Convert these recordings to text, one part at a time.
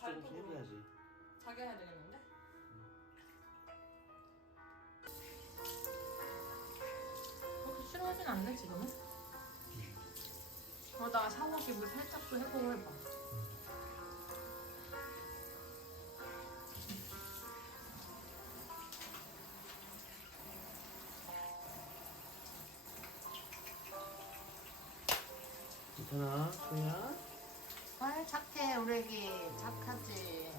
조금 해줘야지. 자기 해야 되겠는데? 그렇게 싫어하진 않네 지금은. 그러다가 샤워기 물 살짝 또 해보고 해봐. 괜찮아, 소희야? 아이 착해 우리 애기 착하지.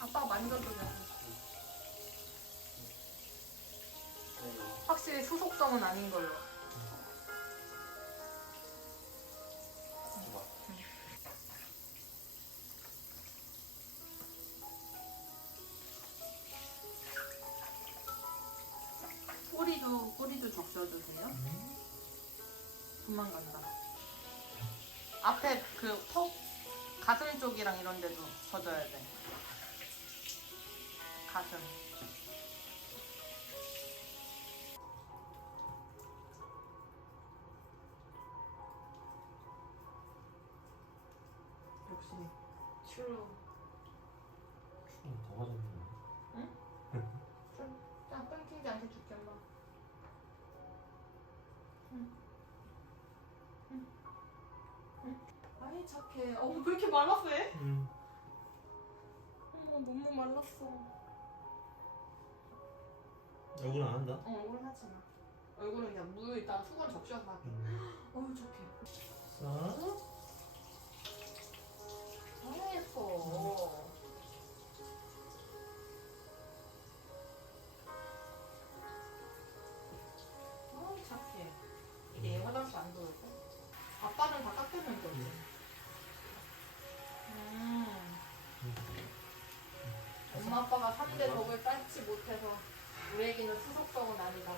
아빠가 만져도 돼. 확실히 수속성은 아닌 걸로. 줘봐. 꼬리도 적셔주세요. 도망간다. 앞에 그 턱 가슴 쪽이랑 이런 데도 젖어야 돼. 가슴. 역시 츄로. 추운 더 맞았네. 응? 좀 끊기지 않게 줄게 엄마. 응. 아이 착해. 왜 이렇게 말랐어 얘? 어머 너무 말랐어. 얼굴 안 한다? 얼굴은 하지 마. 얼굴은 그냥 물 이따가 수건 적셔서 할게. 어우 착해. 자. 아 예뻐. 아우 착해. 이게 얘 화장실 안 들어올까? 아빠는 다 깎여놓은 거지. 엄마 아빠가 3대 덕을 쌓지 못해서 우리 애기는 수속성은 아니다.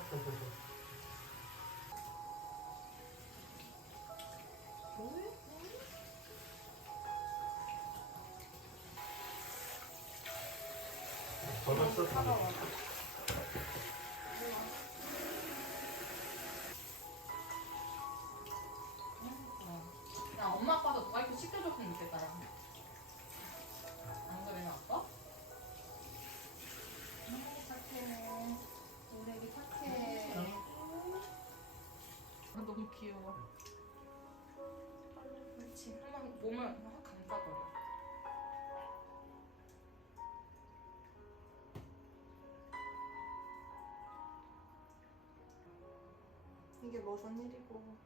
전화 썼어. 야 엄마 아빠도 누가 이렇게 씻겨줬으면 좋겠다. 안 그래 아빠? 착해. 우리 애기 착해. 너무 귀여워. 그렇지. 한번 몸을 확 감싸버려. 이게 무슨 일이고.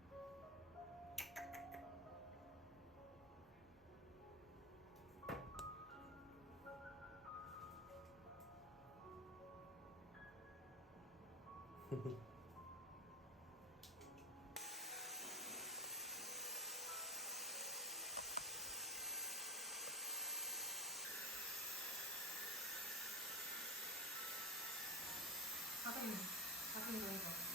가슴 동작.